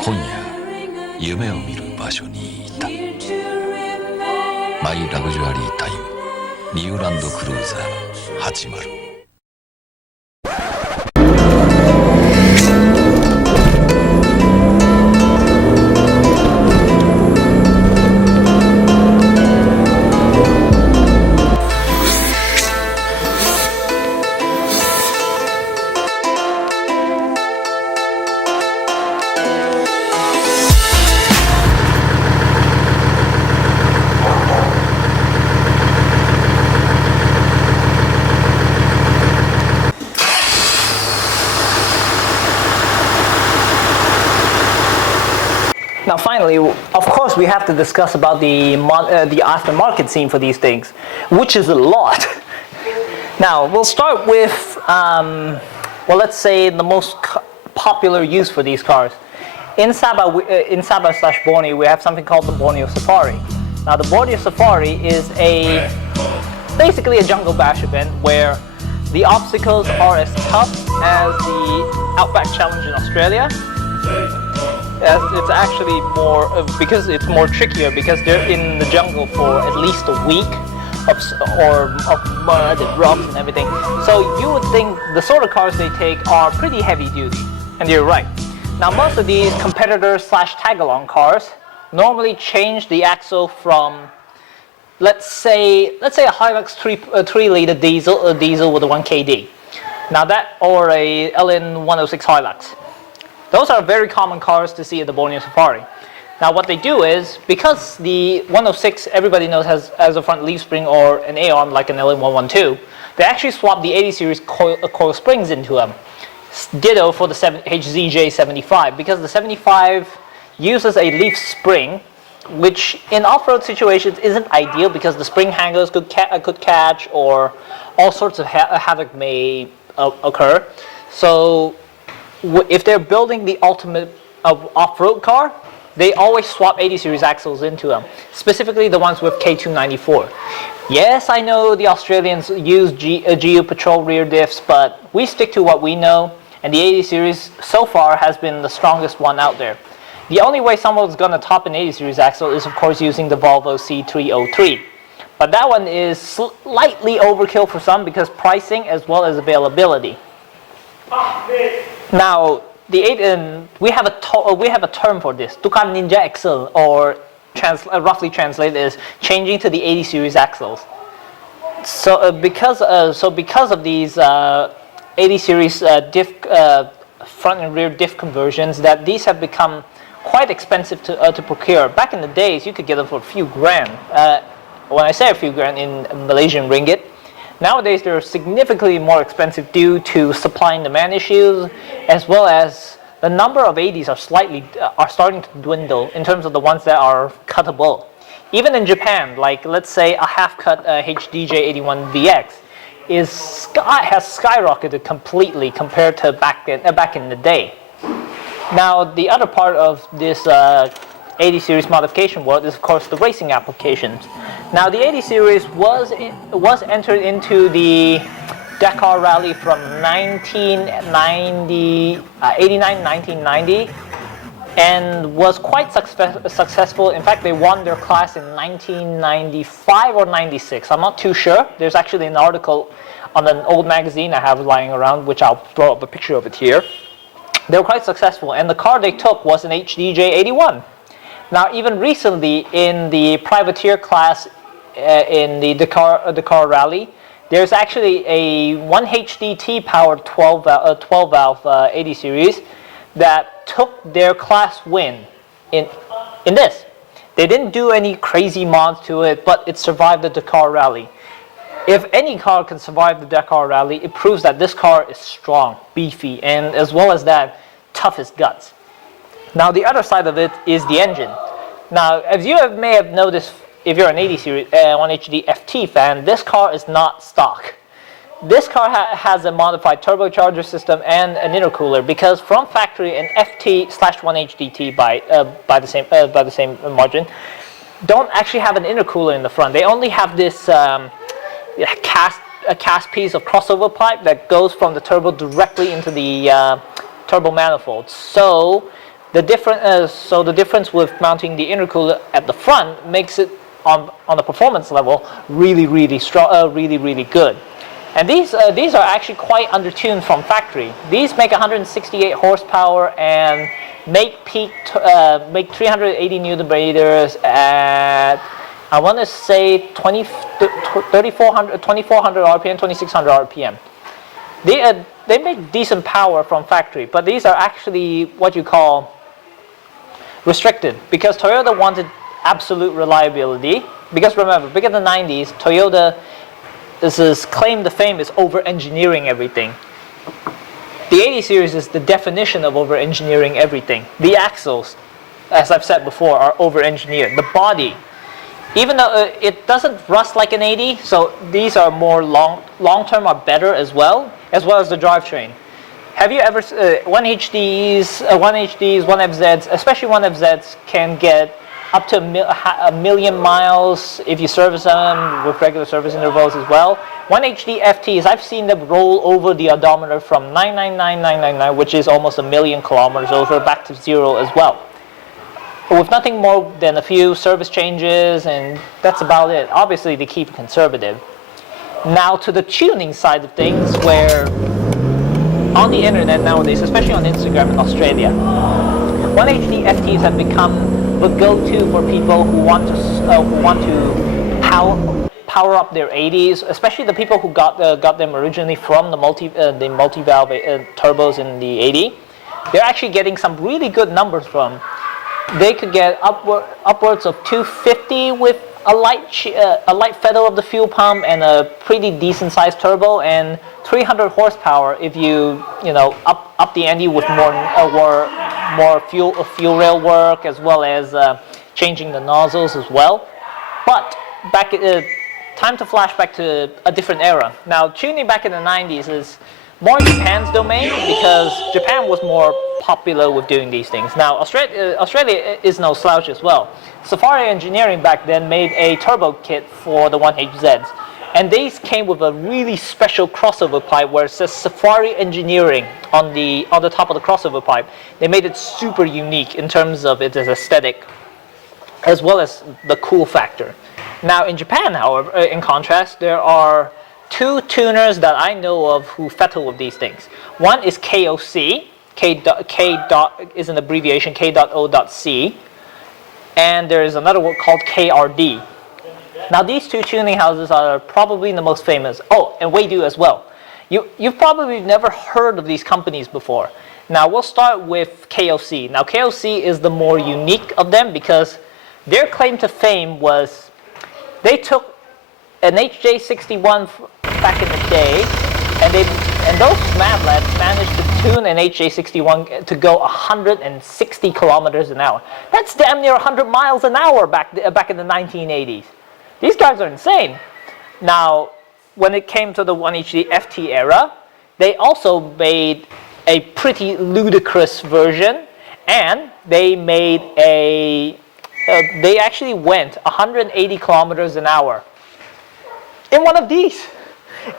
今夜夢を見る場所にいた。マイラグジュアリータイムニューランドクルーザー80。Now finally, of course, we have to discuss about the aftermarket scene for these things, which is a lot. Now, we'll start with, well, let's say the most popular use for these cars. In Sabah/Borneo, we have something called the Borneo Safari. Now, the Borneo Safari is basically a jungle bash event where the obstacles are as tough as the Outback Challenge in Australia. It's actually more because it's more trickier because they're in the jungle for at least a week of mud and rocks and everything. So you would think the sort of cars they take are pretty heavy duty, and you're right. Now most of these competitors/tag-along cars normally change the axle from let's say a Hilux 3-liter diesel with a 1KD. Now that or a LN106 Hilux. Those are very common cars to see at the Borneo Safari. Now what they do is, because the 106 everybody knows has a front leaf spring or an A-arm like an LN112, they actually swap the 80 series coil springs into them. Ditto for the HZJ75, because the 75 uses a leaf spring, which in off-road situations isn't ideal because the spring hangers could catch or all sorts of havoc may occur. So if they're building the ultimate off-road car, they always swap 80 series axles into them, specifically the ones with K294. Yes, I know the Australians use GU Petrol rear diffs, but we stick to what we know, and the 80 series so far has been the strongest one out there. The only way someone's going to top an 80 series axle is of course using the Volvo C303. But that one is slightly overkill for some because pricing as well as availability. Now, we have a term for this, Tukar Ninja axle, or roughly translated is changing to the 80 series axles. So because of these 80 series front and rear diff conversions, that these have become quite expensive to procure. Back in the days, you could get them for a few grand. When I say a few grand in Malaysian ringgit. Nowadays, they're significantly more expensive due to supply and demand issues, as well as the number of 80s are starting to dwindle in terms of the ones that are cuttable. Even in Japan, like let's say a half-cut HDJ81VX has skyrocketed completely compared to back in the day. Now, the other part of this 80 series modification world is of course the racing applications. Now the 80 series was entered into the Dakar rally from 1990, and was quite successful. In fact, they won their class in 1995 or 96. I'm not too sure. There's actually an article on an old magazine I have lying around, which I'll throw up a picture of it here. They were quite successful, and the car they took was an HDJ81. Now, even recently in the privateer class in the Dakar rally, there's actually a 1HDT powered 12 valve 80 series that took their class win in this. They didn't do any crazy mods to it, but it survived the Dakar rally. If any car can survive the Dakar rally, it proves that this car is strong, beefy, and as well as that, tough as guts. Now the other side of it is the engine. Now, as you may have noticed, if you're an 80 series 1HD FT fan, this car is not stock. This car has a modified turbocharger system and an intercooler, because from factory an FT/1HDT by the same margin don't actually have an intercooler in the front. They only have this cast piece of crossover pipe that goes from the turbo directly into the turbo manifold. So So the difference with mounting the intercooler at the front makes it on the performance level really strong, really good. And these are actually quite undertuned from factory. These make 168 horsepower and make 380 newton meters at, I want to say 2400 RPM, 2600 RPM. They make decent power from factory, but these are actually what you call restricted because Toyota wanted absolute reliability. Because remember, back in the 90s, Toyota claim to fame is over-engineering everything. The 80 series is the definition of over-engineering everything. The axles, as I've said before, are over-engineered. The body, even though it doesn't rust like an 80, so these are more long-term are better as well as the drivetrain. Have you ever 1HDs, 1FZs, especially 1FZs can get up to a million miles if you service them with regular service intervals as well. 1HD FTs, I've seen them roll over the odometer from 999,999, which is almost a million kilometers over, back to zero as well. With nothing more than a few service changes, and that's about it. Obviously, they keep it conservative. Now to the tuning side of things, where on the internet nowadays, especially on Instagram in Australia, 1HD FTs have become the go-to for people who want to power up their 80s, especially the people who got them originally from the multi-valve turbos in the 80. They're actually getting some really good numbers from. They could get upwards of 250 with a light feather of the fuel pump and a pretty decent sized turbo, and 300 horsepower if you up the ante with more fuel rail work, as well as changing the nozzles as well. But time to flash back to a different era. Now, tuning back in the 90s is more Japan's domain because Japan was more popular with doing these things. Now, Australia is no slouch as well. Safari Engineering back then made a turbo kit for the 1HZs. And these came with a really special crossover pipe where it says Safari Engineering on the top of the crossover pipe. They made it super unique in terms of its aesthetic, as well as the cool factor. Now in Japan, however, in contrast, there are two tuners that I know of who fettle with these things. One is KOC. K is an abbreviation, K.O.C. And there is another one called KRD. Now these two tuning houses are probably the most famous. Oh, and Waydo as well. You've probably never heard of these companies before. Now we'll start with KOC. Now KOC is the more unique of them because their claim to fame was they took an HJ61 back in the day, and those mad lads managed to tune an HJ61 to go 160 kilometers an hour. That's damn near 100 miles an hour back in the 1980s. These guys are insane. Now, when it came to the 1HD FT era, they also made a pretty ludicrous version, and they made they actually went 180 kilometers an hour in one of these.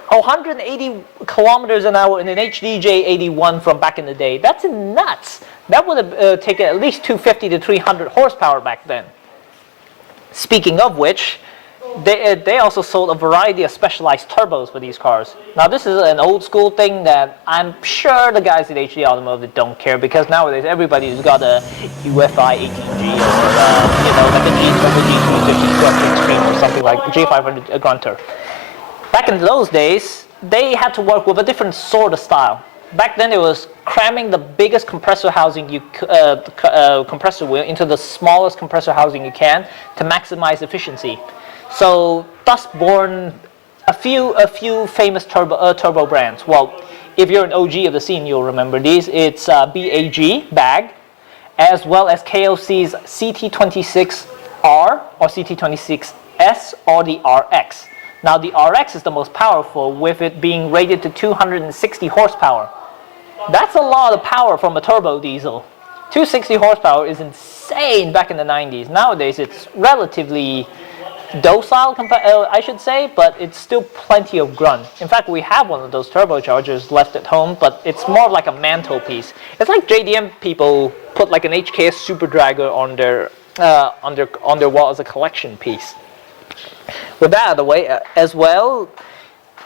180 kilometers an hour in an HDJ81 from back in the day. That's nuts. That would have taken at least 250 to 300 horsepower back then. Speaking of which, they also sold a variety of specialized turbos for these cars. Now this is an old school thing that I'm sure the guys at HD Automotive don't care, because nowadays everybody's got a UFI 18G or like a G350 Quattro Extreme or something like G500 Grunter. Back in those days, they had to work with a different sort of style. Back then, it was cramming the biggest compressor housing compressor wheel into the smallest compressor housing you can to maximize efficiency. So, thus born a few famous turbo brands. Well, if you're an OG of the scene, you'll remember these. It's BAG, as well as KOC's CT26R or CT26S or the RX. Now the RX is the most powerful, with it being rated to 260 horsepower. That's a lot of power from a turbo diesel. 260 horsepower is insane back in the 90s. Nowadays it's relatively docile, I should say, but it's still plenty of grunt. In fact, we have one of those turbochargers left at home, but it's more like a mantelpiece. It's like JDM people put like an HKS Super Dragger on their wall as a collection piece. With that out of the way, as well,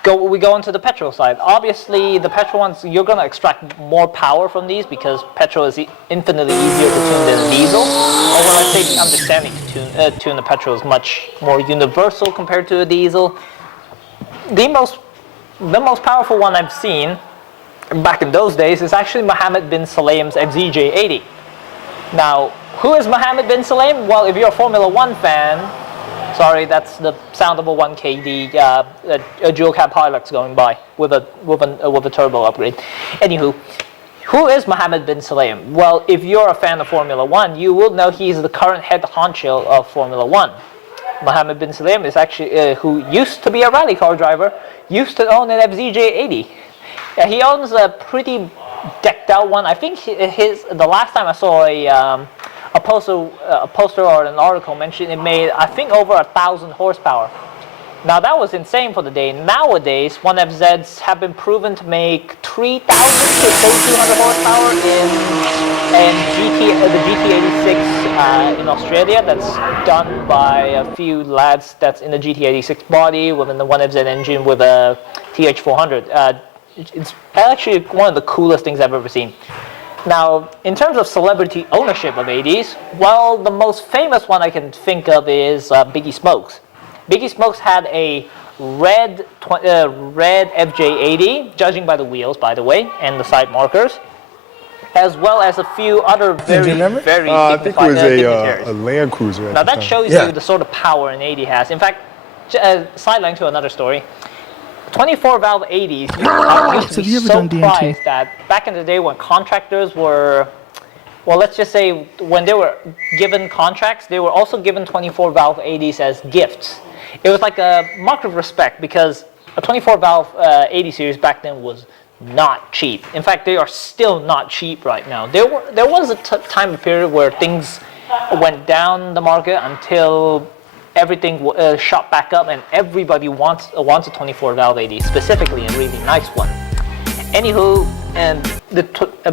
we go into the petrol side. Obviously, the petrol ones, you're going to extract more power from these because petrol is infinitely easier to tune than diesel. Or well, I say the understanding to tune the petrol is much more universal compared to a diesel. The most powerful one I've seen back in those days is actually Mohammed bin Sulaim's FZJ80. Now, who is Mohammed bin Sulaim? Well, if you're a Formula One fan, sorry, that's the sound of a 1KD a dual cab Hilux going by with a turbo upgrade. Anywho, who is Mohammed bin Sulaim? Well, if you're a fan of Formula One, you will know he's the current head honcho of Formula One. Mohammed bin Sulaim is actually who used to be a rally car driver, used to own an FZJ80. He owns a pretty decked out one. I think the last time I saw a poster or an article mentioned it made, I think, over 1,000 horsepower. Now that was insane for the day. Nowadays, 1FZs have been proven to make 3,000 to 3,200 horsepower in the GT86 in Australia. That's done by a few lads that's in the GT86 body within the 1FZ engine with a TH400. It's actually one of the coolest things I've ever seen. Now, in terms of celebrity ownership of 80s, well, the most famous one I can think of is Biggie Smokes. Biggie Smokes had a red FJ80, judging by the wheels, by the way, and the side markers, as well as a few other very dignified I think it was a Land Cruiser. Now that shows you the sort of power an 80 has. In fact, sideline to another story. 24 valve 80s used to be so prized that back in the day when contractors were, well, let's just say when they were given contracts, they were also given 24 valve 80s as gifts. It was like a mark of respect because a 24 valve 80 series back then was not cheap. In fact, they are still not cheap right now. There was a time period where things went down the market until everything shot back up, and everybody wants a 24 valve 80, specifically a really nice one. Anywho, and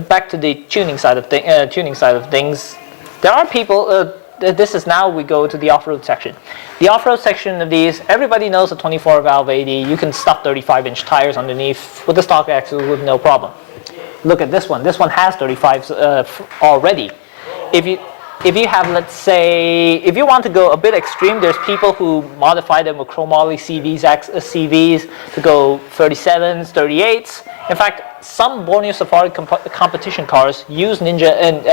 back to the tuning side of things, there are people. This is now we go to the off-road section. The off-road section of these, everybody knows a 24 valve 80. You can stuff 35-inch tires underneath with the stock axle with no problem. Look at this one. This one has 35s already. If you have, let's say, if you want to go a bit extreme, there's people who modify them with chromoly CVs to go 37s, 38s. In fact, some Borneo Safari competition cars use Ninja and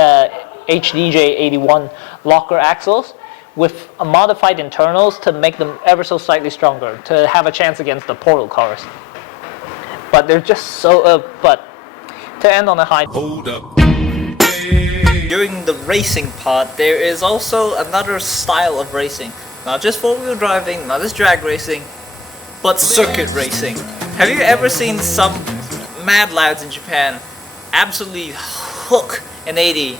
HDJ81 locker axles with modified internals to make them ever so slightly stronger, to have a chance against the Portal cars. But they're just so, but to end on a high. Hold up. During the racing part, there is also another style of racing. Not just four-wheel driving, not just drag racing, but circuit racing. Have you ever seen some mad lads in Japan absolutely hook an 80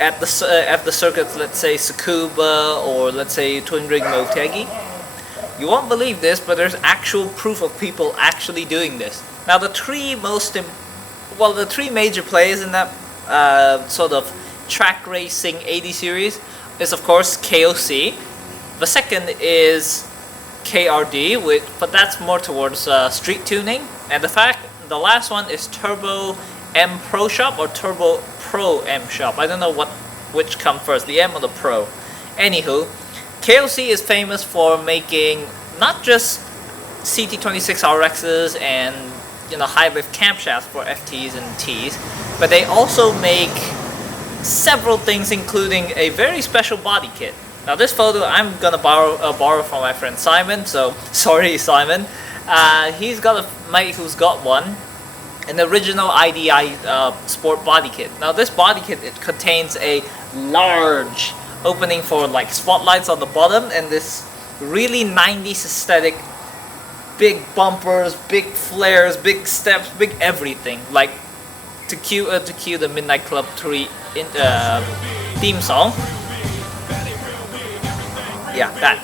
at the circuits, let's say Tsukuba or let's say Twin Ring Motegi? You won't believe this, but there's actual proof of people actually doing this. Now the three major players in that sort of track racing 80 series is of course KOC. The second is KRD, but that's more towards street tuning. And the last one is Turbo M Pro Shop or Turbo Pro M Shop. I don't know which come first, the M or the Pro. Anywho, KOC is famous for making not just CT26 RXs and high lift camshafts for FTs and Ts, but they also make several things, including a very special body kit. Now this photo I'm gonna borrow from my friend Simon, so sorry Simon. He's got a mate who's got one, an original IDI sport body kit. Now this body kit, it contains a large opening for like spotlights on the bottom and this really 90s aesthetic, big bumpers, big flares, big steps, big everything, like to cue the Midnight Club 3 theme song. Yeah, that.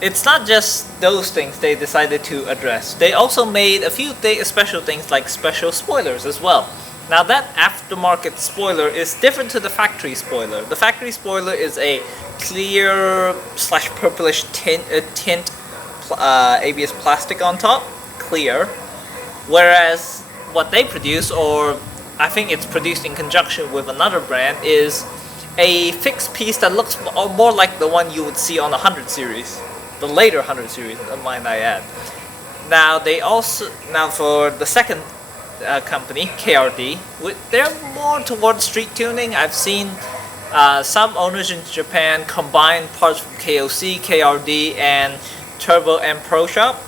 it's not just those things they decided to address. They also made a few special things like special spoilers as well. Now that aftermarket spoiler is different to the factory spoiler. The factory spoiler is a clear slash purplish tint ABS plastic on top, clear. Whereas what they produce, or I think it's produced in conjunction with another brand, is a fixed piece that looks more like the one you would see on the 100 series. The later 100 series, mind I add. Now for the second company, KRD, they're more towards street tuning. I've seen some owners in Japan combine parts from KOC, KRD, and Turbo and Pro Shop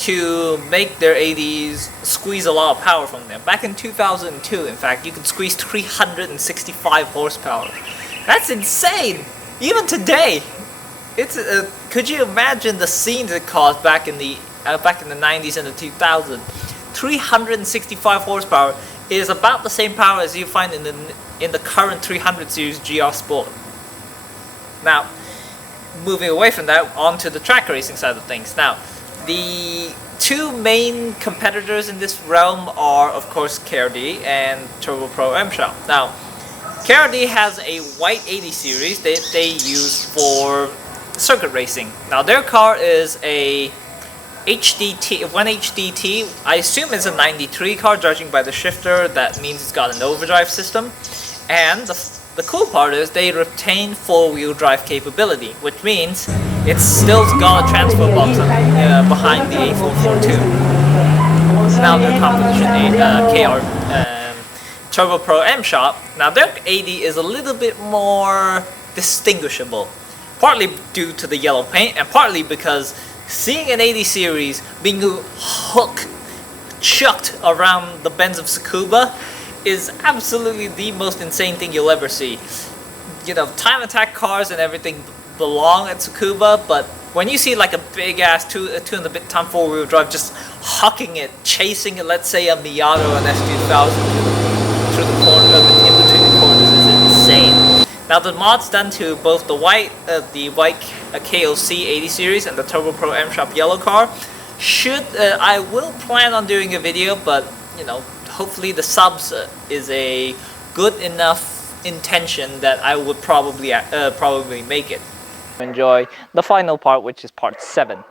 to make their 80s squeeze a lot of power from them. Back in 2002, in fact, you could squeeze 365 horsepower. That's insane! Even today! It's could you imagine the scenes it caused back in the 90s and the 2000s? 365 horsepower is about the same power as you find in the current 300 series GR Sport. Now, moving away from that, onto the track racing side of things. Now, the two main competitors in this realm are, of course, KRD and Turbo Pro M Shop. Now, KRD has a white 80 series that they use for circuit racing. Now, their car is a HDT, 1HDT. I assume it's a 93 car, judging by the shifter. That means it's got an overdrive system. And the cool part is they retain four-wheel drive capability, which means it's still got a transfer box behind the A442. Now their competition, Turbo Pro M Shop, now their 80 is a little bit more distinguishable. Partly due to the yellow paint, and partly because seeing an 80 series being chucked around the bends of Tsukuba is absolutely the most insane thing you'll ever see. You know, time attack cars and everything belong at Tsukuba, but when you see like a big ass two and a bit ton 4-wheel drive just hucking it, chasing it, let's say a Miata or an S2000 through the corner, in between the corners, is insane. Now the mods done to both the white KOC 80 series and the Turbo Pro M Shop yellow car I will plan on doing a video, but you know, hopefully the subs is a good enough intention that I would probably make it. Enjoy the final part, which is part 7.